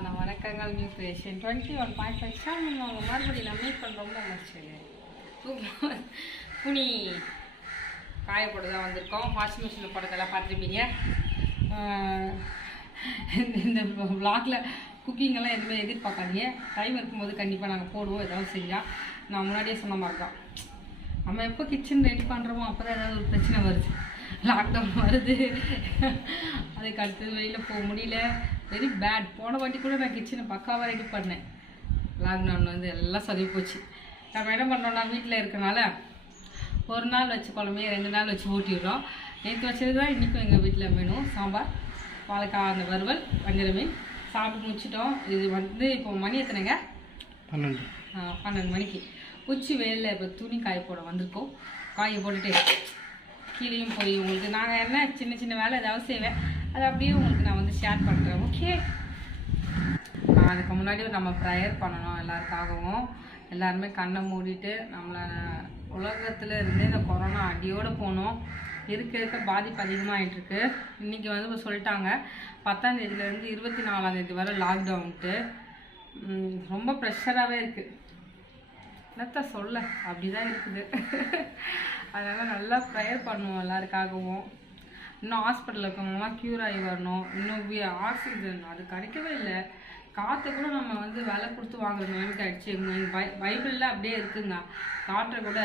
அன்பான வணக்கங்கள். New creation 21.5 channel நாங்கள் மறுபடியும் நான் மீட் பண்ண ரொம்ப மகிழ்ச்சி. துணி காயப்போட தான் வந்திருக்கோம். வாஷிங் மிஷினில் போடுறதெல்லாம் பார்த்துருப்பீங்க. இந்த வ்ளாகில் குக்கிங்கெல்லாம் எதுவுமே எதிர்பார்க்காதீங்க. டைம் இருக்கும்போது கண்டிப்பாக நாங்கள் போடுவோம். ஏதாவது செஞ்சால் நான் முன்னாடியே சொன்ன மாதிரி தான். நம்ம எப்போ கிச்சன் ரெடி பண்ணுறோமோ அப்போ தான் ஏதாவது ஒரு பிரச்சனை வருது. லாக்டவுன் வருது, அதுக்கு அடுத்தது வெளியில் போக முடியல. Very bad. போன வாட்டி கூட நான் கிச்சனை பக்காவாக ரெடி பண்ணேன். லாக்டவுன் வந்து எல்லாம் சொல்லி போச்சு. நம்ம என்ன பண்ணுறோம்னா வீட்டில் இருக்கனால ஒரு நாள் வச்சு குழம்பையே 2 நாள் வச்சு ஊட்டிடுறோம். நேற்று வச்சது தான் இன்றைக்கும் எங்கள் வீட்டில் மெனு. சாம்பார், வாழைக்காய், அந்த வறுவல், வஞ்சர மீன் சாப்பிட்டு முடிச்சிட்டோம். இது வந்து இப்போ மணி எத்தனைங்க? 12 மணிக்கு. உச்சி வெயிலில் இப்போ துணி காய போட வந்திருக்கோம். காயை போட்டுட்டு கீழேயும் போய் உங்களுக்கு நாங்கள் என்ன சின்ன சின்ன வேலை ஏதாவது செய்வேன், அது அப்படியே உங்களுக்கு நான் வந்து ஷேர் பண்ணுறேன். ஓகே, அதுக்கு முன்னாடி நம்ம ப்ரேயர் பண்ணணும் எல்லாருக்காகவும். எல்லாருமே கண்ணை மூடிட்டு நம்மளை உலகத்தில் இருந்து இந்த கொரோனா அடியோடு போகணும். இருக்க பாதிப்பு அதிகமாகிட்டுருக்கு. இன்றைக்கி வந்து இப்போ சொல்லிட்டாங்க 10ஆம் தேதியிலேருந்து 24ஆம் தேதி வரை லாக்டவுன்ட்டு. ரொம்ப ப்ரெஷராகவே இருக்குது. என்னத்த சொல்ல, அப்படி தான் இருக்குது. அதனால் நல்லா ப்ரேயர் பண்ணுவோம் எல்லாருக்காகவும். இன்னும் ஹாஸ்பிட்டலில் இருக்கவங்கலாம் க்யூர் ஆகி வரணும். இன்னும் ஆக்சிஜன் அது கிடைக்கவே இல்லை. காற்றை கூட நம்ம வந்து விலை கொடுத்து வாங்குற நிலைமைக்கு ஆகிடுச்சு. எங்கள் பைபிளில் அப்படியே இருக்குங்க. காற்றை கூட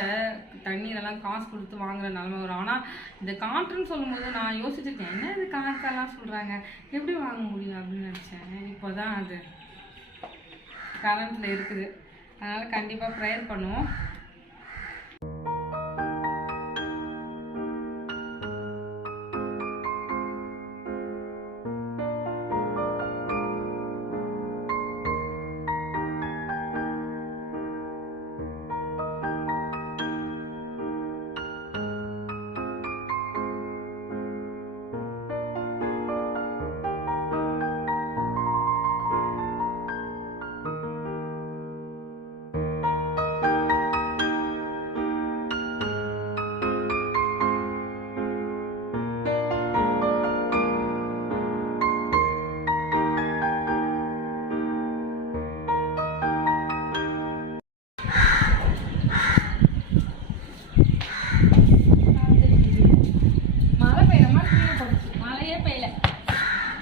தண்ணீரெல்லாம் காசு கொடுத்து வாங்குற நிலமை வரும். ஆனால் இந்த காற்றுன்னு சொல்லும்போது நான் யோசிச்சிருக்கேன், என்ன இது காற்றெல்லாம் சொல்கிறாங்க, எப்படி வாங்க முடியும் அப்படின்னு நினச்சேன். இப்போ தான் அது கரண்ட்டில் இருக்குது. அதனால் கண்டிப்பாக ப்ரேயர் பண்ணுவோம்.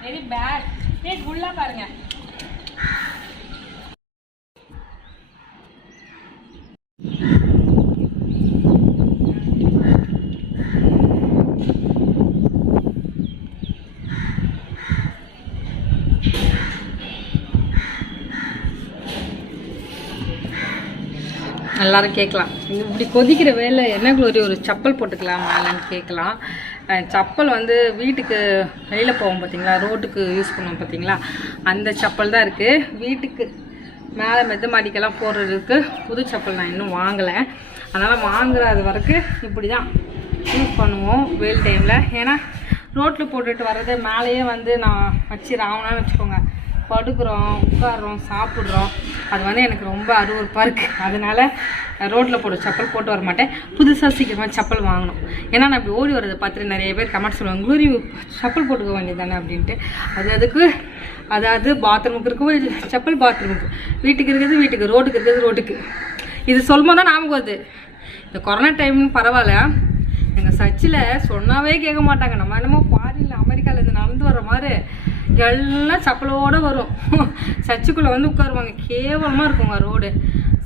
Very bad. ஃபுல்லா பாருங்க. எல்லாரும் கேட்கலாம், இப்படி கொதிக்கிற வேலை என்ன குளோரி ஒரு செப்பல் போட்டுக்கலாம் மேலேன்னு கேட்கலாம். செப்பல் வந்து வீட்டுக்கு வெளியில் போவோம் பார்த்தீங்களா, ரோட்டுக்கு யூஸ் பண்ணுவோம் பார்த்தீங்களா, அந்த செப்பல் தான் இருக்குது. வீட்டுக்கு மேலே மெத்த மாடிக்கெல்லாம் போடுறதுக்கு புது செப்பல் நான் இன்னும் வாங்கலை. அதனால் வாங்குறது வரைக்கும் இப்படி தான் யூஸ் பண்ணுவோம் வெயில் டைமில். ஏன்னா ரோட்டில் போட்டுட்டு வர்றது மேலேயே வந்து நான் வச்சு ராவணான்னு வச்சுக்கோங்க, படுக்கிறோம், உட்காடுறோம், சாப்பிட்றோம். அது வந்து எனக்கு ரொம்ப அருவருப்பாக இருக்குது. அதனால் ரோட்டில் போட்டு செப்பல் போட்டு வர மாட்டேன். புதுசாக சீக்கிரமாக செப்பல் வாங்கணும். ஏன்னா நான் இப்படி ஓடி வரதை பார்த்துட்டு நிறைய பேர் கமெண்ட் சொல்லுவாங்க, குளோரி செப்பல் போட்டுக்க வேண்டியது தானே அப்படின்ட்டு. அதுக்கு அதாவது பாத்ரூமுக்கு இருக்கும் செப்பல், பாத்ரூமுக்கு, வீட்டுக்கு இருக்கிறது வீட்டுக்கு, ரோட்டுக்கு இருக்கிறது ரோட்டுக்கு. இது சொல்லும்போது தான் ஞாபகம் வருது, இந்த கொரோனா டைம்னு பரவாயில்ல, எங்கள் சர்ச்சில் சொன்னாவே கேட்க மாட்டாங்க. நம்ம என்னமோ ஃபாரின்ல அமெரிக்காவிலேருந்து நடந்து வர்ற மாதிரி எல்லாம் செப்பலோடு வரும். சர்ச்சுக்குள்ளே வந்து உட்காருவாங்க. கேவலமாக இருக்குங்க ரோடு.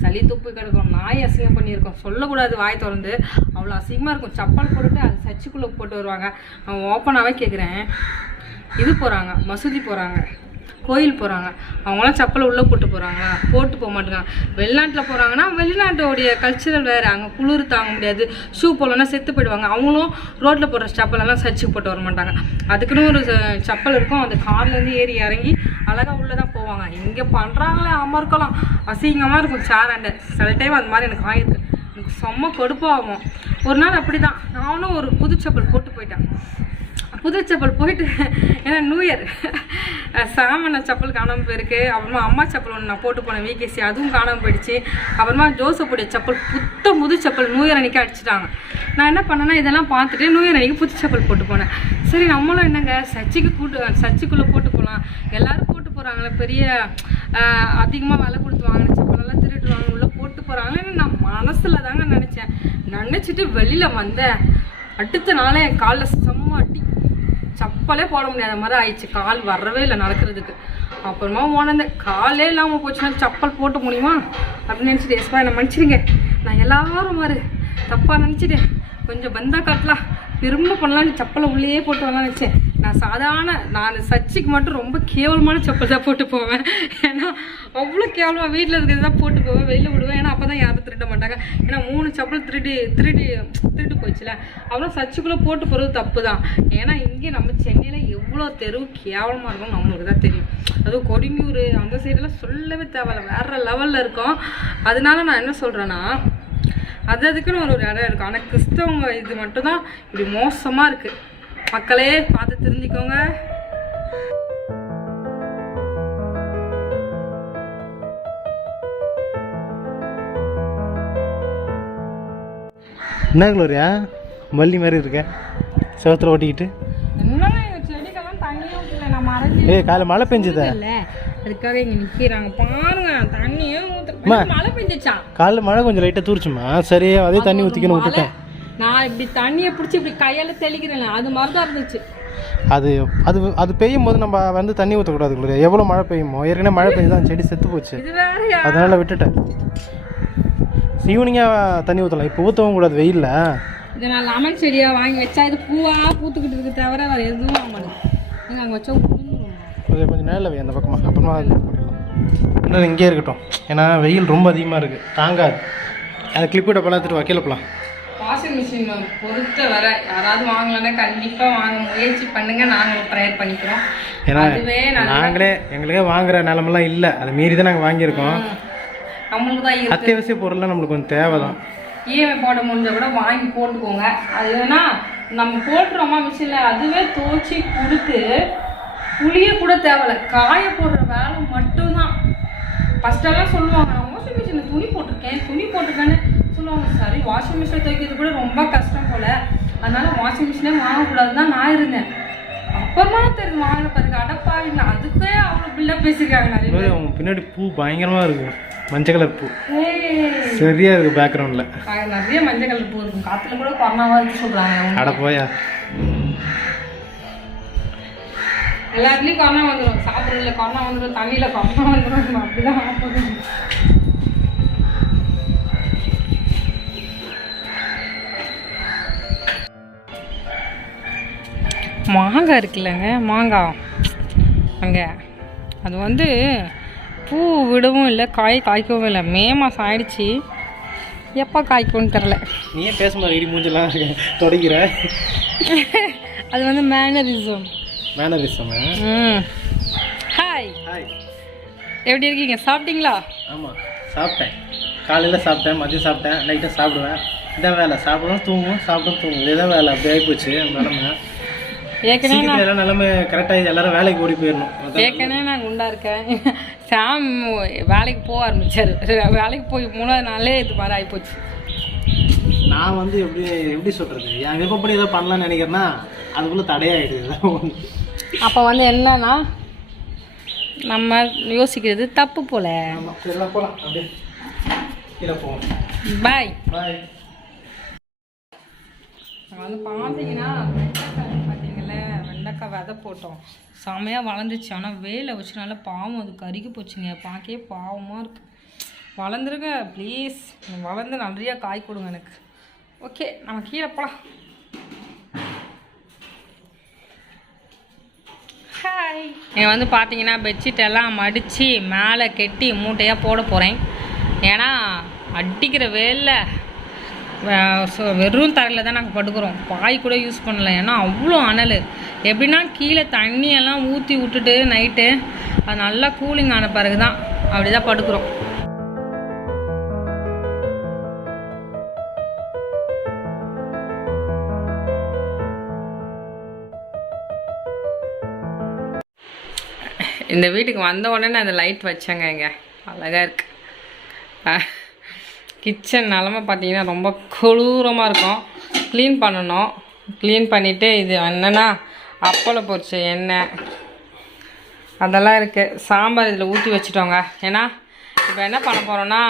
சளி துப்பு கிடக்கும், நாய் அசிங்கம் பண்ணியிருக்கோம், சொல்லக்கூடாது வாய் திறந்து, அவ்வளோ அசிங்கமாக இருக்கும். செப்பல் போட்டுட்டு அது சர்ச்சுக்குள்ளே போட்டு வருவாங்க. நான் ஓப்பனாகவே கேட்குறேன், இது போகிறாங்க, மசூதி போகிறாங்க, கோயில் போகிறாங்க, அவங்களாம் செப்பலை உள்ளே போட்டு போகிறாங்களா? போட்டு போக மாட்டேங்காங்க. வெளிநாட்டில் போகிறாங்கன்னா வெளிநாட்டோடைய கல்ச்சரல் வேறு, அங்கே குளிர் தாங்க முடியாது, ஷூ போடலன்னா செத்து போயிடுவாங்க. அவங்களும் ரோட்டில் போடுற செப்பலெல்லாம் சர்ச்சுக்கு போட்டு வர மாட்டாங்க. அதுக்குன்னு ஒரு செப்பல் இருக்கும், அந்த கார்லேருந்து ஏறி இறங்கி அழகாக உள்ளே தான் போவாங்க. இங்கே பண்ணுறாங்களே அமர்க்கலாம், அசிங்கமாக இருக்கும் சேராண்ட. சில டைம் அது மாதிரி எனக்கு ஆகிருக்கு, எனக்கு செம்ம கொடுப்பாகும். ஒரு நாள் அப்படி தான் நானும் ஒரு புது செப்பல் போட்டு போயிட்டேன். புது செப்பல் போயிட்டு, ஏன்னா நியூ இயர் சாமண்ண செப்பல் காணாமல் போயிருக்கு. அப்புறமா அம்மா செப்பல் ஒன்று நான் போட்டு போனேன் விகேசி, அதுவும் காணாமல் போயிடுச்சு. அப்புறமா ஜோசப்புடைய செப்பல் புது செப்பல் நியூ இயர் அன்றைக்கி அடிச்சிட்டாங்க. நான் என்ன பண்ணேன்னா இதெல்லாம் பார்த்துட்டு நியூ இயர் அன்றைக்கி புது செப்பல் போட்டு போனேன். சரி நம்மளும் என்னங்க சர்ச்சுக்குள்ளே போட்டு போகலாம், எல்லோரும் போட்டு போகிறாங்களே பெரிய அதிகமாக விலை கொடுத்து வாங்கின செப்பலெல்லாம் திருட்டுவாங்க உள்ளே போட்டு போகிறாங்களேன்னு நான் மனசில் தாங்க நினச்சிட்டு வெளியில் வந்தேன். அடுத்த நாளே என் காலில் செம்ம அடி, செப்பலே போட முடியாத மாதிரி ஆயிடுச்சு. கால் வரவே இல்லை நடக்கிறதுக்கு. அப்புறமா உணர்ந்தேன் காலே இல்லாமல் போச்சுன்னா செப்பல் போட்டு முடியுமா அப்படின்னு நினச்சிட்டு எஸ்பா என்னை மன்னிச்சிடுங்க, நான் எல்லாரும் மாதிரி தப்பாக நினச்சிட்டேன், கொஞ்சம் பந்தா காட்டலாம் திரும்ப பண்ணலான்னு செப்பலை உள்ளேயே போட்டு வரலாம்னு நினச்சேன். நான் சர்ச்சுக்கு மட்டும் ரொம்ப கேவலமான செப்பல் தான் போட்டு போவேன். ஏன்னா அவ்வளோ கேவலமாக வீட்டில் இருக்கிறது தான் போட்டு போவேன், வெளியில் விடுவேன். ஏன்னா அப்போ தான் யாரும் திருட மாட்டாங்க. ஏன்னா 3 செப்பல் திருட்டு போச்சுல, அவ்வளோ சர்ச்சுக்குள்ளே போட்டு போகிறது தப்பு தான். ஏன்னா இங்கே நம்ம சென்னையில் எவ்வளோ தெரு கேவலமாக இருக்கும் நம்மளுக்கு தான் தெரியும். அதுவும் கொடிமியூர் அந்த சைடெல்லாம் சொல்லவே தேவையில்ல, வேறு லெவலில் இருக்கும். அதனால நான் என்ன சொல்கிறேன்னா அதுக்குன்னு ஒரு இடம் இருக்கும். ஆனால் கிறிஸ்தவங்க இது மட்டும்தான் இப்படி மோசமாக இருக்குது. மக்களே பார்த்து தெரிஞ்சுக்கோங்க. என்ன குளோரியா மல்லி மாதிரி இருக்க செவத்தில் ஓட்டிக்கிட்டு? என்னங்க எங்கள் செடிக்கெல்லாம் தண்ணியும் ஊற்றல, நான் மறைஞ்சி காலைல மழை பெஞ்சுதா? இல்லை அதுக்காக இங்கே நிற்கிறாங்க பாருங்க, தண்ணியே ஊற்ற மழை பெஞ்சிச்சா? காலைல மழை கொஞ்சம் லைட்டாக தூரிச்சுமா, சரியா அதே தண்ணி ஊற்றிக்கணும் விட்டுட்டேன். நான் இப்படி தண்ணியை பிடிச்சி இப்படி கையால் தெளிக்கிறேன், அது மாதிரி தான் இருந்துச்சு. அது அது அது பெய்யும் போது நம்ம வந்து தண்ணி ஊற்றக்கூடாது குளோரியா. எவ்வளோ மழை பெய்யுமோ, ஏற்கனவே மழை பெய்ஞ்சு தான் செடி செத்து போச்சு, அதனால விட்டுட்டேன். ஈவினிங்காக தண்ணி ஊற்றலாம், இப்போ ஊற்றவும் கூடாது வெயிலில். இதை நான் லெமன் செடியாக வாங்கி வச்சா இது பூவாக பூத்துக்கிட்டு இருக்கு தவிர வேறு எதுவும் வாங்க மாட்டேன். நீங்கள் அங்கே வச்சா கொஞ்சம் நேரில் வை அந்த பக்கமாக, அப்புறமா இன்னும் இங்கே இருக்கட்டும். ஏன்னா வெயில் ரொம்ப அதிகமாக இருக்குது, தாங்காது. அதை கிளிப்பிட்ட பழத்துட்டு வக்கீல போகலாம். வாஷிங் மிஷின் பொறுத்த வர யாராவது வாங்கலன்னா கண்டிப்பாக வாங்க முயற்சி பண்ணுங்க, நாங்கள் ப்ரேயர் பண்ணிக்கிறோம். ஏன்னா எங்களுக்கே வாங்குற நிலமெல்லாம் இல்லை, அதை மீறி தான் நாங்கள் வாங்கியிருக்கோம். நம்மளுக்கு தான் அத்தியாவசிய பொருள்லாம் நம்மளுக்கு கொஞ்சம் தேவை தான். இஎம்ஐ போட முடிஞ்ச கூட வாங்கி போட்டுக்கோங்க. அது ஏன்னா நம்ம போட்டுறோமா மிஷினில், அதுவே துவச்சி கொடுத்து புளிய கூட தேவையில்ல, காய போடுற வேலை மட்டும்தான். ஃபஸ்ட்டெல்லாம் சொல்லுவாங்க நான் வாஷிங் மிஷினில் துணி போட்டிருக்கேன்னு சொல்லுவாங்க. சரி வாஷிங் மிஷினில் துவைக்கிறது கூட ரொம்ப கஷ்டம் போல், அதனால வாஷிங் மிஷினே வாங்கக்கூடாதுன்னு தான் நான் இருந்தேன். அப்புறமா தெரிஞ்சு வாங்கின பாருங்க அடப்பாவீங்களா, அதுக்கே அவ்வளோ பில்டப் பேசியிருக்காங்க நிறைய பேர். அவங்க பின்னாடி பூ பயங்கரமாக இருக்கும், மஞ்சள் கலர் பூ சரியா இருக்கு பேக்ரவுண்ட்ல. நிறைய மஞ்சள் கலர் பூ இருக்கும், காத்துல கூட கொரோனாவா இருக்கு சொல்றாங்க. அட போயா, எல்லாத்துலயும் கொரோனா வந்துடும், சாப்பிட்றதுல கொரோனா வந்துடும், தண்ணியில கொரோனா வந்துடும், அப்படிதான் ஆகும். மாங்காய் இருக்குல்லங்க, மாங்காய் அங்கே அது வந்து பூ விடவும் இல்லை, காய்க்கவும் இல்லை. மே மாதம் ஆயிடுச்சு, எப்போ காய்க்கும்னு தெரில. நீ ஏன் பேச மாதிரி இடி மூஞ்செல்லாம் தொடங்கிற? அது வந்து மேனரிசம். ஹாய் எப்படி இருக்கீங்க, சாப்பிட்டீங்களா? ஆமாம் சாப்பிட்டேன், காலையில் சாப்பிட்டேன், மதியம் சாப்பிட்டேன், நைட்டாக சாப்பிடுவேன். இதான் வேலை, சாப்பிடணும் தூங்குவோம், சாப்பிடும் தூங்குவோம், இதுதான் வேலை. அப்படி ஆகிப்போச்சு நிலமை. ஏற்கனவே நிலமை கரெக்டாக எல்லாரும் வேலைக்கு ஓடி போயிடணும். ஏற்கனவே நான் குண்டா இருக்கேன். சாம் வேலைக்கு போக ஆரம்பிச்சார், வேலைக்கு போய் 3ஆவது நாளே இது மாதிரி ஆகிப்போச்சு. நான் வந்து எப்படி சொல்கிறது, என் விருப்பப்படி ஏதோ பண்ணலான்னு நினைக்கிறேன்னா அதுக்குள்ளே தடையாகிடுது. அப்போ வந்து என்னன்னா நம்ம யோசிக்கிறது தப்பு போல. போகலாம் அப்படியே கீழே போவோம். பாய் பாய். வந்து பார்த்தீங்கன்னா வெண்டைக்காய் விதை போட்டோம், செமையாக வளர்ந்துச்சு. ஆனால் வேலை வச்சுனால பாவம் அது கருகி போச்சுங்க, பார்க்கவே பாவமாக இருக்குது. வளர்ந்துருங்க ப்ளீஸ், வளர்ந்து நிறையா காய் கொடுங்க எனக்கு. ஓகே நம்ம கீழே போகலாம். ஹாய். இங்கே வந்து பார்த்தீங்கன்னா பெட்ஷீட் எல்லாம் மடித்து மேலே கெட்டி மூட்டையாக போட போகிறேன். ஏன்னா அடிக்கிற வேலை வெறும் தரையில் தான் நாங்கள் படுக்கிறோம், பாய் கூட யூஸ் பண்ணல. ஏன்னா அவ்வளோ அனல். எப்படின்னா கீழே தண்ணியெல்லாம் ஊற்றி விட்டுட்டு நைட்டு அது நல்லா கூலிங் ஆன பிறகு தான் அப்படி தான் படுக்கிறோம். இந்த வீட்டுக்கு வந்த உடனே அந்த லைட் வச்சேங்க, இங்கே அழகாக இருக்குது. கிச்சன் நிலமை பார்த்தீங்கன்னா ரொம்ப கொடூரமாக இருக்கும். க்ளீன் பண்ணணும். க்ளீன் பண்ணிவிட்டு இது என்னென்னா அப்பளம் பொரிச்ச எண்ணெய், அதெல்லாம் இருக்குது. சாம்பார் இதில் ஊற்றி வச்சுட்டோங்க. ஏன்னா இப்போ என்ன பண்ண போகிறோன்னா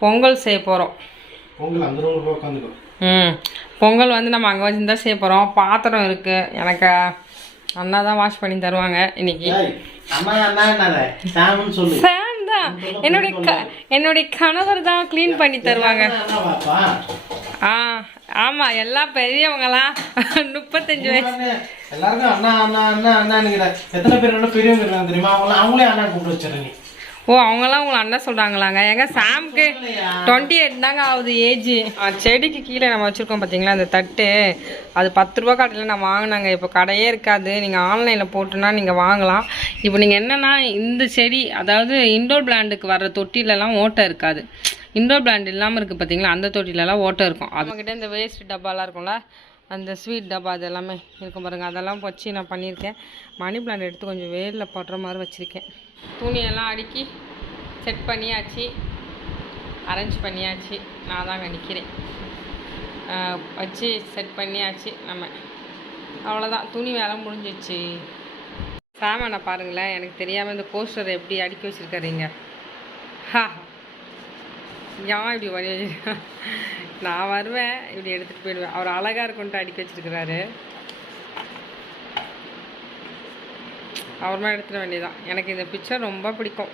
பொங்கல் செய்ய போகிறோம். பொங்கல் அந்த ரூமில் போய் உட்காந்துக்கோ. பொங்கல் வந்து நம்ம அங்கே வச்சு தான் செய்ய போகிறோம். பாத்திரம் இருக்குது, எனக்கு அண்ணா தான் வாஷ் பண்ணி தருவாங்க இன்னைக்கு. சாம் தான் என்னுடைய கணவர் தான் க்ளீன் பண்ணி தருவாங்க. ஆமாம், எல்லாம் பெரியவங்களாம் 35 வயசு. எல்லாருக்கும் அண்ணா அண்ணா அண்ணா அண்ணான்னு எத்தனை பேர் பெரியவங்க இருக்காங்க தெரியுமா? அவங்களே அண்ணா கூப்பிட்டு வச்சிருக்கீங்க. ஓ, அவங்களாம் உங்களை அண்ணா சொல்கிறாங்களாங்க. எங்க சாம்க்கு 28 தாங்க ஆகுது ஏஜ். செடிக்கு கீழே நம்ம வச்சுருக்கோம் பார்த்தீங்களா அந்த தட்டு, அது 10 ரூபா கடையில் நான் வாங்கினாங்க. இப்போ கடையே இருக்காது, நீங்கள் ஆன்லைனில் போட்டுன்னா நீங்கள் வாங்கலாம். இப்போ நீங்கள் என்னென்னா இந்த செடி, அதாவது இண்டோர் பிளான்ட்டுக்கு வர்ற தொட்டிலெலாம் ஓட்டை இருக்காது. இண்டோர் பிளான்ட் இல்லாமல் இருக்குது பார்த்தீங்களா, அந்த தொட்டிலெலாம் ஓட்டை இருக்கும். அவங்ககிட்ட இந்த வேஸ்ட் டப்பாலாம் இருக்கும்ல, அந்த ஸ்வீட் டப்பா அது எல்லாமே இருக்கும் பாருங்கள், அதெல்லாம் வச்சு நான் பண்ணியிருக்கேன். மணி பிளான்ட் எடுத்து கொஞ்சம் வேரில் போடுற மாதிரி வச்சுருக்கேன். துணியெல்லாம் அடுக்கி செட் பண்ணியாச்சு, அரேஞ்ச் பண்ணியாச்சு. நான் தாங்க நிற்கிறேன், வச்சு செட் பண்ணியாச்சு. நம்ம அவ்வளோதான், துணி வேலை முடிஞ்சிச்சு. சாமானை பாருங்களேன், எனக்கு தெரியாமல் இந்த கோஸ்டரை எப்படி அடுக்கி வச்சுருக்காருங்க. ஏன் இப்படி பண்ணி வச்சு நான் வருவேன், இப்படி எடுத்துகிட்டு போயிடுவேன். அவர் அழகாக இருக்குன்ட்டு அடுக்கி வச்சுருக்கிறாரு. அப்புறமா எடுத்துட வேண்டியதான். எனக்கு இந்த பிக்சர் ரொம்ப பிடிக்கும்.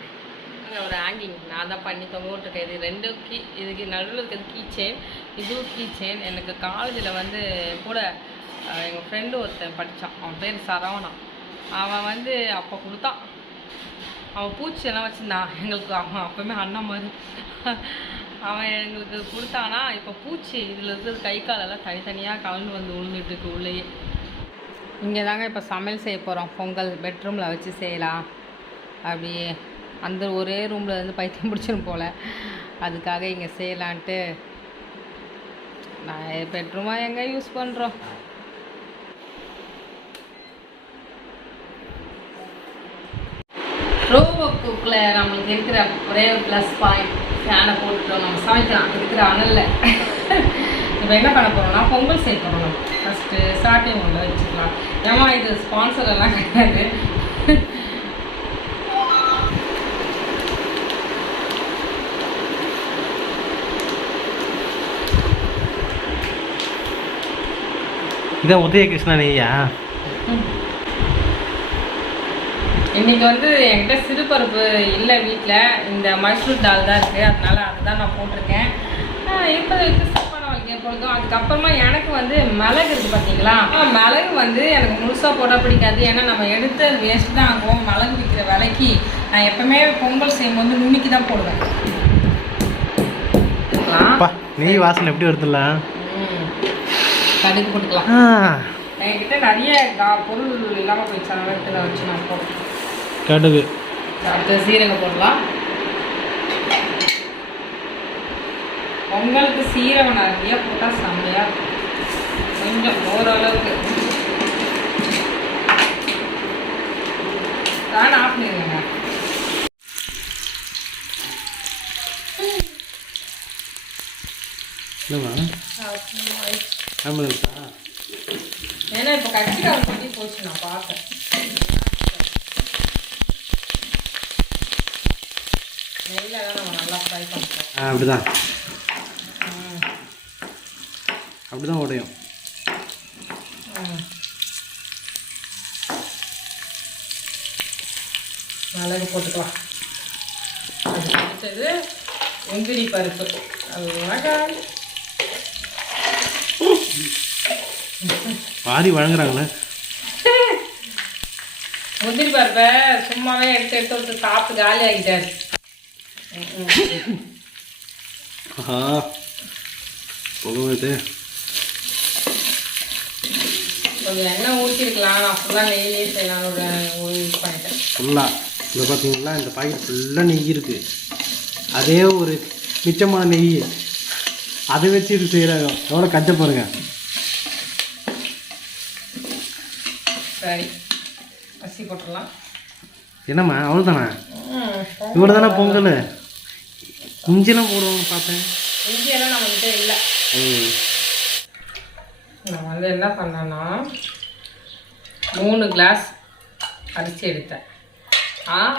ஒரு ஹேங்கிங் நான் தான் பண்ணி தொங்க விட்டுருக்கேன். இது 2 இதுக்கு நடுவில் இருக்கிறது கீ செயின், இதுவும் கீ செயின். எனக்கு காலேஜில் வந்து கூட எங்கள் ஃப்ரெண்டு ஒருத்தன் படித்தான், அவன் பேர் சரவணா. அவன் வந்து அப்போ கொடுத்தான். அவன் பூச்சியெல்லாம் வச்சுருந்தான் எங்களுக்கு. அவன் அப்போவுமே அண்ணன் மாதிரி. அவன் எங்களுக்கு கொடுத்தானா, இப்போ பூச்சி இதில் இருக்கிறது கை காலெல்லாம் தனித்தனியாக கலந்து வந்து விழுந்துட்டுருக்கு உள்ளேயே. இங்கே தாங்க இப்போ சமையல் செய்ய போகிறோம். பொங்கல் பெட்ரூமில் வச்சு செய்யலாம். அப்படியே அந்த ஒரே ரூமில் வந்து பைத்தியம் பிடிச்சிடும் போல், அதுக்காக இங்கே செய்யலான்ட்டு நான் பெட்ரூமாக எங்கே யூஸ் பண்ணுறோம். ரோபோ குக்கில் நம்மளுக்கு இருக்கிற ஒரே ஒரு ப்ளஸ் பாயிண்ட், ஃபேனை போட்டுட்டோம், நம்ம சமைக்கலாம் இருக்கிற அனலில். இப்போ என்ன பண்ண போகிறோம்னா பொங்கல் செய்ய போகிறோம். ஃபஸ்ட்டு ஸ்டார்டிங் ஒன்று வச்சுக்கலாம். ஏமா இது ஸ்பான்சர் எல்லாம் கிடையாது. இதான் உதயகிருஷ்ணன் ஐயா. இன்றைக்கி வந்து என்கிட்ட சிறுபருப்பு இல்லை வீட்டில், இந்த மஷ்ரூம் தால் தான் இருக்குது, அதனால் அதுதான் நான் போட்டிருக்கேன். இப்போ வச்சு சாப்பாடு வைக்க பொழுதும். அதுக்கப்புறமா எனக்கு வந்து மிளகு இருக்குது பார்த்தீங்களா, மிளகு வந்து எனக்கு முழுசாக போட பிடிக்காது. ஏன்னா நம்ம எடுத்து வேஸ்ட்டு தான் ஆகும். மிளகு விற்கிற விலைக்கு நான் எப்போவுமே பொங்கல் செய்யும்போது நுணுக்கி தான் போடுவேன். நெய் வாசனை எப்படி வருதுல்ல. கடுகு போட்டுக்கலாம். என்கிட்ட நிறைய பொருள் இல்லாமல் போயிடுச்சு, அதனால இடத்துல வச்சு நான் போடுறேன். கடுகு, அடுத்து சீரகம் போடலாம். பொங்கலுக்கு சீரகம் நிறைய போட்டால் செம்மையாக இருக்கும். கொஞ்சம் ஓரளவுக்கு தான் ஆஃப் பண்ணிடுங்க. ஏன்னா இப்போ கட்சிக்காரன் பண்ணி போச்சு, நான் பார்த்தேன். நெய்யில் தான் நம்ம நல்லா ஃப்ரை பண்ணுறோம். அப்படிதான் அப்படிதான் உடையும். மிளகு போட்டுக்கலாம். அது அடுத்தது முந்திரி பருப்பு. அழகா பாதி வழங்குறாங்களே. முந்திரி பருப்பை சும்மாவே எடுத்து எடுத்து விட்டு சாப்பிட்டு காலி ஆகிட்டாரு. போகுது. கொஞ்சம் எண்ணெய் ஊற்றிருக்கலாம், நான் ஃபுல்லாக நெய்லேயே செய்யலாம்னு யூஸ் பண்ணிட்டேன். ஃபுல்லாக இந்த பார்த்தீங்களா, இந்த பாக்கெட் ஃபுல்லாக நெய் இருக்குது. அதே ஒரு மிச்சமான நெய், அதை வச்சு இது செய்கிறாங்க. எவ்வளோ கட்ட பாருங்க. சரி, அரிசி போட்டுடலாம். என்னம்மா அவ்வளோதானே? இவ்வளோ தானே பொங்கல். இஞ்சிலாம் போடுவாங்க பார்த்தேன். இஞ்சியெல்லாம் நம்மகிட்ட இல்லை. நான் வந்து என்ன பண்ணேன்னா 3 கிளாஸ் அரிசி எடுத்தேன்.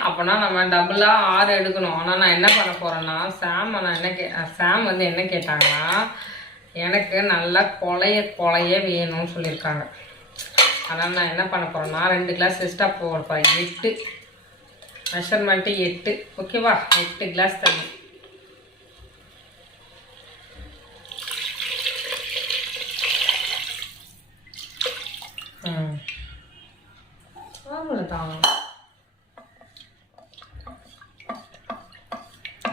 அப்போனா நம்ம டபுளாக 6 எடுக்கணும். ஆனால் நான் என்ன பண்ண போகிறேன்னா சாம் வந்து என்ன கேட்டாங்கன்னா எனக்கு நல்லா கொலைய வேணும்னு சொல்லியிருக்காங்க. அதனால் நான் என்ன பண்ண போகிறேன்னா 2 கிளாஸ் எக்ஸ்ட்ரா போடுப்பா. 8 மெஷர்மெண்ட்டு 8, ஓகேவா? 8 கிளாஸ் தண்ணி. அவ்வளோதான்.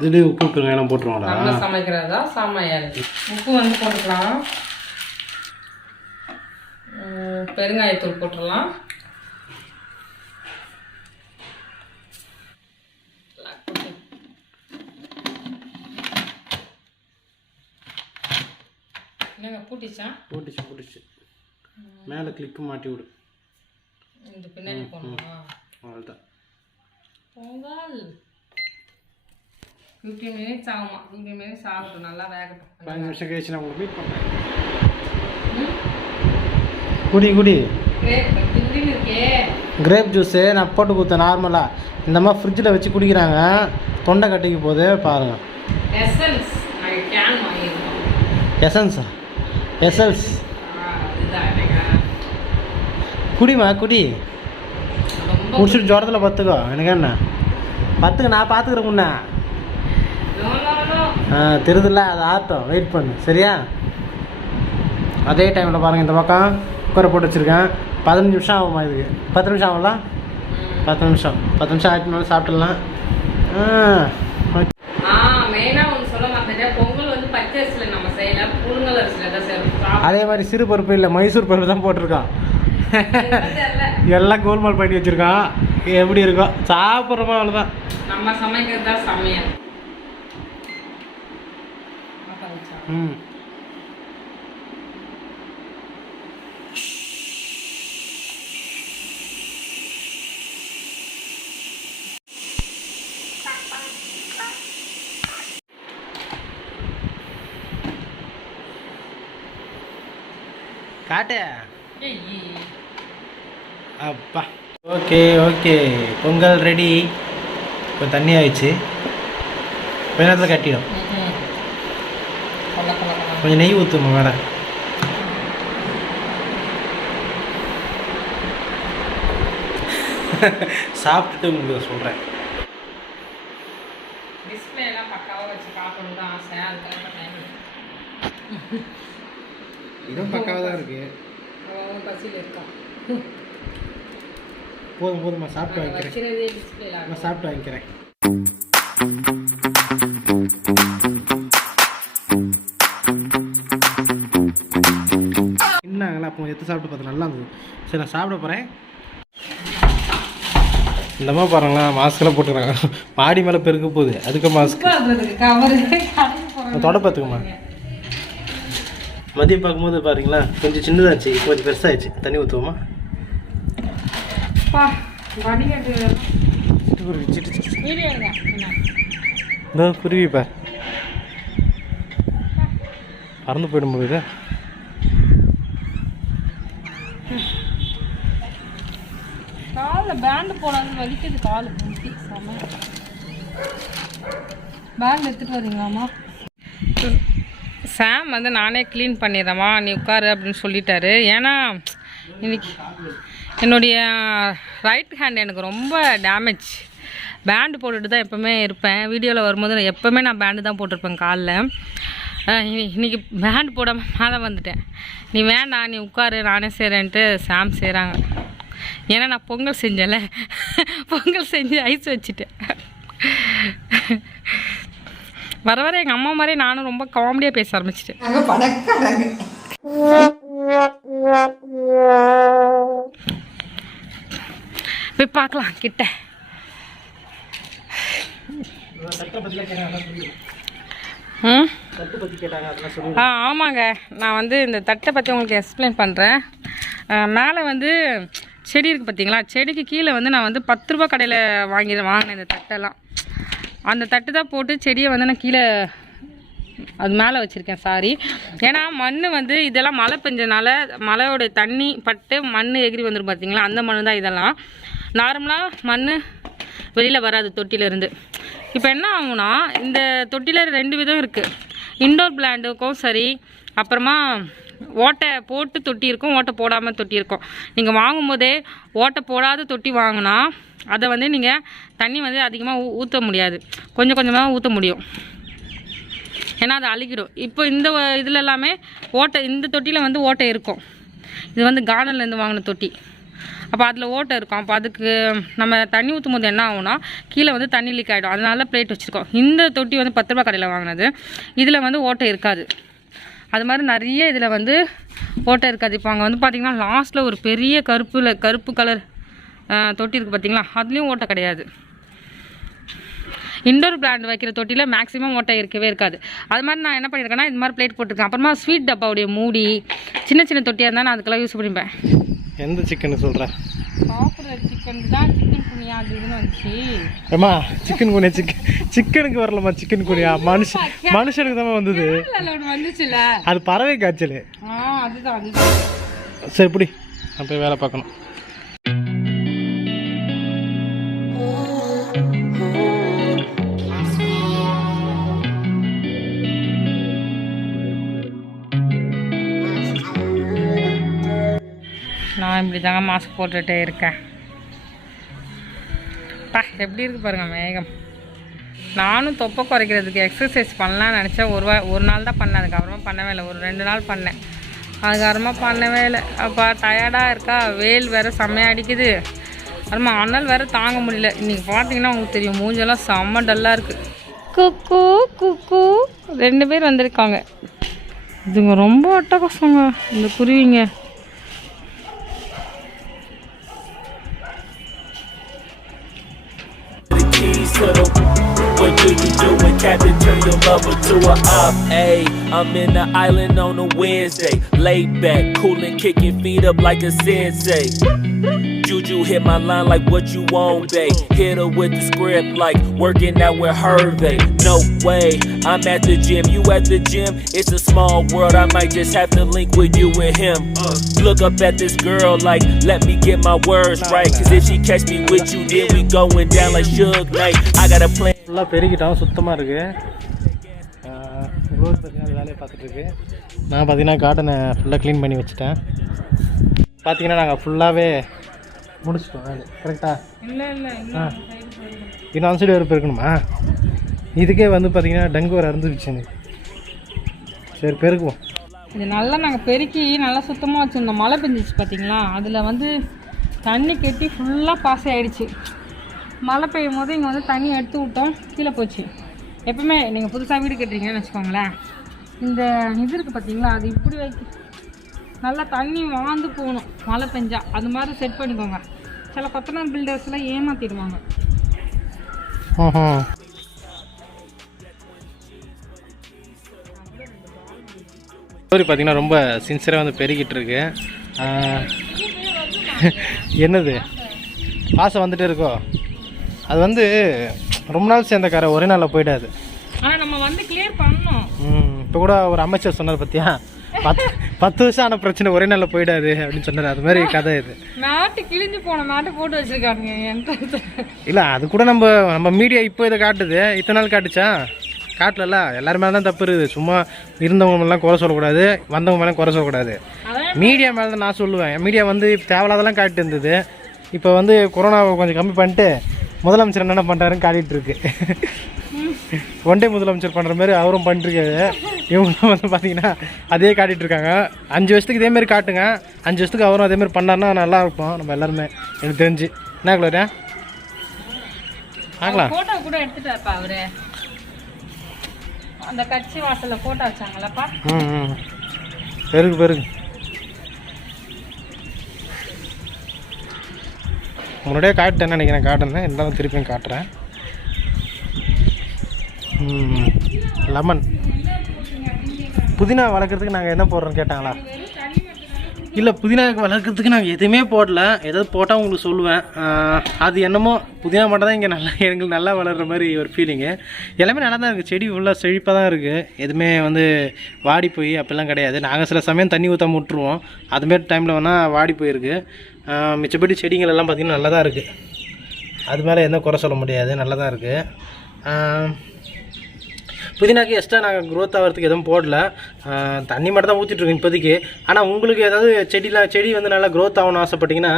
இது உப்பு பெருங்காயம் போட்டுருவாங்களா? நல்லா சமைக்கிறதா சமையல். உப்பு வந்து போட்டுக்கலாம், பெருங்காயத்தூள் போட்டுடலாம். என்னங்க பூட்டிச்சு. மேலே கிளிப்பு மாட்டி விடு. இந்த பின்னாடி போகணுமா? அவ்வளோதான். பொங்கல் 15 மினிட்ஸ் ஆகுமா? 15 மினிட்ஸ் ஆகட்டும், நல்லா வேகட்டும். 5 நிமிஷம் கழிச்சு நான் உங்களுக்கு மீட் பண்ணுறேன். குடி கிரேப் ஜூஸு நான் போட்டு கொடுத்தேன் நார்மலாக. இந்த மாதிரி ஃப்ரிட்ஜில் வச்சு குடிக்கிறாங்க, தொண்டை கட்டிக்கு போகுது பாருங்க. எசன்ஸ் குடிமா குடி. குடிச்சிட்டு ஜோரத்தில் பத்துக்கோ. எனக்கு என்ன பத்துக்கு நான் பார்த்துக்கிறேன் முன்ன. தெரியுதுல்ல, அது ஆகட்டும், வெயிட் பண்ணு சரியா? அதே டைமில் பாருங்கள், இந்த பக்கம் குக்கரை போட்டு வச்சுருக்கேன். 15 நிமிஷம் ஆகுமா இதுக்கு? 10 நிமிஷம் ஆகும்ல? 10 நிமிஷம் ஆகிட்டு சாப்பிட்டுடலாம். அதே மாதிரி சிறு பருப்பு இல்லை, மைசூர் பருப்பு தான் போட்டிருக்கான். எல்லாம் கோல்மால் பண்ணி வச்சுருக்கான். எப்படி இருக்கும் சாப்பிட்றோமா? அவ்வளோதான். நம்ம சமைக்கிறது தான் சமையல். காட்டு. அப்பா ஓகே பொங்கல் ரெடி. இப்போ தண்ணி ஆயிடுச்சு, கொஞ்ச நேரத்தில் கட்டிடும். கொஞ்சம் நெய் ஊற்றுமா மேடம்? சாப்பிட்டுட்டு உங்களுக்கு சொல்கிறேன். இதுவும் பக்காவாக தான் இருக்கு. போதுமா சாப்பிட்டு வாங்கிக்கிறேன். நான் சாப்பிட்டு வாங்கிக்கிறேன். என்னங்களா அப்போ எடுத்து சாப்பிட்டு பார்த்தா நல்லா இருந்தது. சரி நான் சாப்பிட போகிறேன். இந்த மாதிரி பாருங்களேன், மாஸ்க்கெல்லாம் போட்டுக்கிறாங்க. மாடி மேலே பெருக்க போகுது, அதுக்கு மாஸ்க் தொட பார்த்துக்குமா. மதியம் பார்க்கும்போது பாருங்களா கொஞ்சம் சின்னதாச்சு, கொஞ்சம் பெருசாகிடுச்சு. தண்ணி ஊற்றுவோமா? இந்த குருவி பார் பறந்து போயிடும் போது. காலில் பேண்டு போடாது, வலிக்குது காலு. பேண்ட் எடுத்துகிட்டு வரீங்களாம்மா? சாம் வந்து நானே க்ளீன் பண்ணிடுறேம்மா, நீ உட்காரு அப்படின்னு சொல்லிட்டாரு. ஏன்னா இன்னைக்கு என்னுடைய ரைட் ஹேண்ட் எனக்கு ரொம்ப டேமேஜ். பேண்டு போட்டுட்டு தான் எப்போவுமே இருப்பேன். வீடியோவில் வரும்போது எப்போவுமே நான் பேண்டு தான் போட்டிருப்பேன் காலில். இன்றைக்கி பேண்டு போடாமல் மேலே வந்துட்டேன். நீ வேண்டாம், நீ உட்காரு, நானே செய்கிறேன்ட்டு சாம் செய்கிறாங்க. ஏன்னா நான் பொங்கல் செஞ்சேன்ல, பொங்கல் செஞ்சு ஐஸ் வச்சுட்டேன். வர வர எங்கள் அம்மா மாதிரி நானும் ரொம்ப காமெடியாக பேச ஆரம்பிச்சிட்டேன். போய் பார்க்கலாம் கிட்ட. ஆமாங்க, நான் வந்து இந்த தட்டை பற்றி உங்களுக்கு எக்ஸ்பிளைன் பண்ணுறேன். மேலே வந்து செடி இருக்குது பார்த்தீங்களா, செடிக்கு கீழே வந்து நான் வந்து 10 ரூபா கடையில் வாங்கினேன் இந்த தட்டெல்லாம். அந்த தட்டு தான் போட்டு செடியை வந்து நான் கீழே அது மேலே வச்சுருக்கேன். சாரி, ஏன்னா மண் வந்து இதெல்லாம் மழை பெஞ்சனால மழையோடைய தண்ணி பட்டு மண் எகிரி வந்துடும் பார்த்தீங்களா, அந்த மண் தான் இதெல்லாம். நார்மலாக மண் வெளியில் வராது தொட்டியிலேருந்து. இப்போ என்ன ஆகும்னா இந்த தொட்டியில் 2 விதம் இருக்குது. இண்டோர் பிளான்ட்டுக்கும் சரி, அப்புறமா ஓட்டை போட்டு தொட்டி இருக்கும், ஓட்டை போடாமல் தொட்டி இருக்கும். நீங்கள் வாங்கும் போதே ஓட்டை போடாத தொட்டி வாங்கினா அதை வந்து நீங்கள் தண்ணி வந்து அதிகமாக ஊற்ற முடியாது, கொஞ்சம் கொஞ்சமாக ஊற்ற முடியும், ஏன்னா அது அழுகிடும். இப்போ இந்த இதில் எல்லாமே ஓட்டை, இந்த தொட்டியில் வந்து ஓட்டை இருக்கும். இது வந்து கார்டன்லேருந்து வாங்கின தொட்டி. அப்போ அதில் ஓட்டை இருக்கும். அப்போ அதுக்கு நம்ம தண்ணி ஊற்றும் போது என்ன ஆகும்னா கீழே வந்து தண்ணி லீக் ஆகிடும். அதனால பிளேட் வச்சுருக்கோம். இந்த தொட்டி வந்து 10 ரூபா கடையில் வாங்கினது. இதில் வந்து ஓட்டை இருக்காது. அது மாதிரி நிறைய இதில் வந்து ஓட்டை இருக்காது. இப்போ அங்கே வந்து பார்த்திங்கன்னா லாஸ்ட்டில் ஒரு பெரிய கருப்பு கலர் தொட்டி இருக்குது பார்த்திங்களா, அதுலேயும் ஓட்டை கிடையாது. இண்டோர் பிளான்ட் வைக்கிற தொட்டியில் மேக்ஸிமம் ஓட்டை இருக்கவே இருக்காது. அது மாதிரி நான் என்ன பண்ணியிருக்கேன்னா இது மாதிரி பிளேட் போட்டிருக்கேன். அப்புறமா ஸ்வீட் டப்பாவுடைய மூடி, சின்ன சின்ன தொட்டியாக இருந்தால் நான் அதுக்கெல்லாம் யூஸ் பண்ணிப்பேன். எந்த சிக்கன் சொல்கிறேன்? சாப்பிட்ற சிக்கன் தான். சிக்கன் குனியா அது இதுன்னு வந்துச்சு. ஏம்மா சிக்கன் குனியா சிக்கனுக்கு வரலம்மா. சிக்கன் குனியா மனுஷனுக்கு தான் வந்தது. வந்துச்சுல அது பறவை காய்ச்சல். அதுதான். சரி இப்படி நான் போய் வேலை பார்க்கணும். நான் இப்படி தாங்க மாஸ்க் போட்டுகிட்டே இருக்கேன். எப்படி இருக்குது பாருங்கள் மேகம். நானும் தொப்பை குறைக்கிறதுக்கு எக்ஸசைஸ் பண்ணலான்னு நினச்சேன். ஒரு நாள் தான் பண்ணேன். அதுக்கப்புறமா பண்ணவே இல்லை. ஒரு 2 நாள் பண்ணேன், அதுக்கப்புறமா பண்ணவே இல்லை. அப்போ டயர்டாக இருக்கா, வெயில் வேறு செம்மையாக அடிக்குது, அப்புறமா அனல் வேறு தாங்க முடியல. இன்றைக்கி பார்த்தீங்கன்னா உங்களுக்கு தெரியும் மூஞ்செல்லாம் செம்ம டல்லாக இருக்குது. குக்கு குக்கு 2 பேர் வந்திருக்காங்க. இதுங்க ரொம்ப அட்டகாசங்க இந்த குருவிங்க. What do you do when Captain turn your lover to a op? Ayy, I'm in the island on a Wednesday, laid back, coolin', kicking feet up like a sensei. Juju hit my line like what you want, babe. Hit her with the script like working out with Hervey. No way, I'm at the gym, you at the gym. It's a small world, I might just have to link with you and him. Look up at this girl like, let me get my words right. Cause if she catch me with you, then we going down like Suge Knight. I got a plan. ஃபுல்லாக பெருகிட்டோம், சுத்தமாக இருக்குது. Rose பார்த்தீங்கன்னா வேலையை பார்த்துட்ருக்கு. நான் பார்த்தீங்கன்னா கார்டனை ஃபுல்லாக clean பண்ணி வச்சுட்டேன். பார்த்தீங்கன்னா நாங்கள் ஃபுல்லாகவே முடிச்சிட்டோம் வேலை. கரெக்டாக? இல்லை இன்னும் அந்த சைடு வேறு பெருக்கணுமா? இதுக்கே வந்து பார்த்தீங்கன்னா டங்கு வேறு இறந்துருச்சு எனக்கு. சரி பெருக்குவோம். இது நல்லா நாங்கள் பெருக்கி நல்லா சுத்தமாக வச்சுருந்தோம். மழை பெஞ்சிச்சு பார்த்தீங்களா, அதில் வந்து தண்ணி கட்டி ஃபுல்லாக பாசி ஆகிடுச்சு. மழை பெய்யும் போது இங்கே வந்து தண்ணி எடுத்து விட்டோம், கீழே போச்சு. எப்பவுமே நீங்கள் புதுசாக வீடு கட்டுறீங்கன்னு வச்சுக்கோங்களேன், இந்த இது இருக்குது பார்த்தீங்களா, அது இப்படி நல்லா தண்ணி வாந்து போகணும் மழை பெஞ்சா. அது மாதிரி செட் பண்ணிக்கோங்க. சில கொத்தனார் பில்டர்ஸ்லாம் ஏமாற்றிடுவாங்க. ஸ்டோரி பார்த்தீங்கன்னா ரொம்ப சின்சியராக வந்து பெருகிட்டு இருக்கு. என்னது பாசம் வந்துட்டே இருக்கோ? அது வந்து ரொம்ப நாள் சேர்ந்த காரை ஒரே நாளில் போயிடாது. ஆனால் நம்ம வந்து கிளியர் பண்ணணும். இப்போ கூட ஒரு அமைச்சர் சொன்னார் பார்த்தியா, 10 வருஷம் ஆன பிரச்சனை ஒரே நாளில் போயிடாது அப்படின்னு சொன்னார். அது மாதிரி கதை இது. மேட்டு கிழிஞ்சு போன மேட்டு போட்டு வச்சுருக்காங்க என்கிட்ட. இல்லை அது கூட நம்ம மீடியா இப்போ இதை காட்டுது, இத்தனை நாள் காட்டுச்சா? காட்டல. எல்லாரும் மேலே தான் தப்பு இருக்குது. சும்மா இருந்தவங்க மேலாம் குறை சொல்லக்கூடாது, வந்தவங்க மேலே குறை சொல்லக்கூடாது. மீடியா மேலே தான் நான் சொல்லுவேன். மீடியா வந்து தேவையில்லாதெல்லாம் காட்டிட்டு இருந்தது. இப்போ வந்து கொரோனாவை கொஞ்சம் கம்மி பண்ணிட்டு முதலமைச்சர் என்னென்ன பண்ணுறாருன்னு காட்டிகிட்டு இருக்கு. ஒன் டே முதலமைச்சர் பண்ணுற மாதிரி அவரும் பண்ணிட்டுருக்காரு. இவங்க வந்து பார்த்தீங்கன்னா அதே காட்டிகிட்டு இருக்காங்க. 5 வருஷத்துக்கு இதேமாரி காட்டுங்க, 5 வருஷத்துக்கு அவரும் அதேமாதிரி பண்ணார்னா நல்லா இருப்போம் நம்ம எல்லாருமே. எனக்கு தெரிஞ்சு என்ன குளோரியா பார்க்கலாம். ஃபோட்டோ கூட எடுத்துட்டாருப்பா அவரு. அந்த கட்சி வாசலில் ஃபோட்டோ வச்சாங்களப்பா. பெருகு முன்னாடியே காட்டுட்டேன்னு நினைக்கிறேன். காட்டுன்னு இருந்தாலும் திருப்பியும் காட்டுறேன். லெமன் புதினா வளர்க்குறதுக்கு நாங்கள் என்ன போடுறோன்னு கேட்டாங்களா? இல்லை, புதினா வளர்க்குறதுக்கு நாங்கள் எதுவுமே போடல. எதாவது போட்டால் உங்களுக்கு சொல்லுவேன். அது என்னமோ புதினா மட்டும் தான் இங்கே எங்களுக்கு நல்லா வளர்கிற மாதிரி ஒரு ஃபீலிங்கு. எல்லாமே நல்லா தான் இருக்குது. செடி ஃபுல்லாக செழிப்பாக தான் இருக்குது. எதுவுமே வந்து வாடி போய் அப்படிலாம் கிடையாது. நாங்கள் சில சமயம் தண்ணி ஊற்றாம விட்டுருவோம். அதுமாரி டைமில் வேணால் வாடி போயிருக்கு. மிச்சப்படி செடிகள் எல்லாம் பார்த்திங்கன்னா நல்லா தான் இருக்குது. அது மேலே எந்த குறை சொல்ல முடியாது, நல்லா தான் இருக்குது. புதினாக்கு எக்ஸ்ட்ரா நாங்கள் க்ரோத் ஆகிறதுக்கு எதுவும் போடல, தண்ணி மட்டும் தான் ஊற்றிட்டுருக்கோம் இப்போதைக்கு. ஆனால் உங்களுக்கு ஏதாவது செடி வந்து நல்லா க்ரோத் ஆகணும்னு ஆசைப்பட்டிங்கன்னா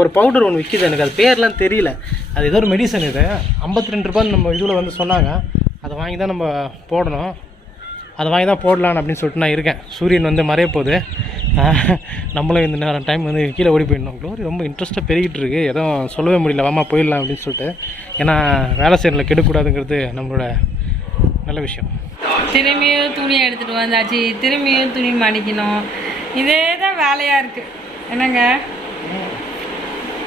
ஒரு பவுடர் ஒன்று விற்கிது, எனக்கு அது பேர்லாம் தெரியல. அது ஏதோ ஒரு மெடிசன், இது 52 ரூபான்னு நம்ம இதில் வந்து சொன்னாங்க. அதை வாங்கி தான் நம்ம போடணும், அதை வாங்கி தான் போடலான்னு அப்படின்னு சொல்லிட்டு நான் இருக்கேன். சூரியன் வந்து மறைய போகுது, நம்மளும் இந்த நேரம் டைம் வந்து கீழே ஓடி போயிடணும். க்ளோரி ரொம்ப இன்ட்ரெஸ்ட்டாக பெருகிட்டு இருக்கு, எதுவும் சொல்லவே முடியல, வாமா போயிடலாம் அப்படின்னு சொல்லிட்டு. ஏன்னா வேலை செய்யறதுல கெடுக்கூடாதுங்கிறது நம்மளோட நல்ல விஷயம். திரும்பியும் துணி எடுத்துகிட்டு வந்தாச்சு, திரும்பியும் துணி மடிக்கணும், இதே தான் வேலையாக இருக்குது. என்னங்க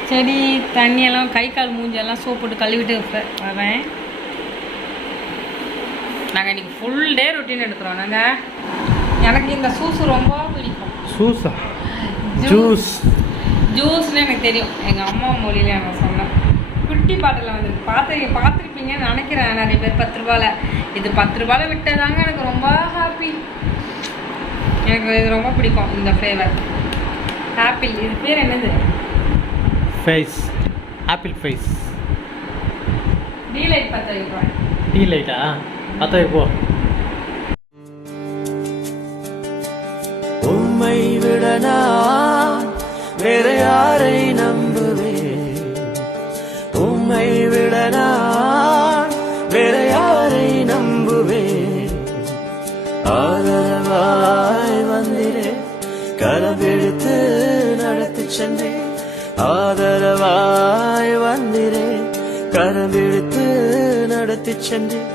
செடி தண்ணியெல்லாம் கை கால் மூஞ்செல்லாம் சோப் போட்டு கழுவிட்டு வரேன். நாங்கள் இன்றைக்கி ஃபுல் டே ரொட்டீன் எடுக்கிறோம். நாங்கள் எனக்கு இந்த ஜூஸ் ரொம்ப பிடிக்கும். ஜூஸா? ஜூஸ்னு எனக்கு தெரியும், எங்கள் அம்மா மொழியில் நான் சொன்னேன். குட்டி பாட்டில் வந்து பார்த்துருப்பீங்கன்னு நினைக்கிறேன் நிறைய பேர். 10 ரூபாயில், இது 10 ரூபாயில் விட்டதாங்க எனக்கு ரொம்ப ஹாப்பி. எனக்கு இது ரொம்ப பிடிக்கும் இந்த ஃப்ளேவர். ஆப்பிள், இது பேர் என்னது? Face, apple face. Tea light 10 ரூபாய். டீ லைட்டா? 10 போ. உம்மை விட நான் வேற யாரை நம்புவேன்? உம்மை விட நான் வேற யாரை நம்புவேன்? ஆதரவாய் வந்திரே, கரவெடுத்து நடத்தி சென்றேன். ஆதரவாய் வந்திரே, கரவெடுத்து நடத்தி சென்றேன்.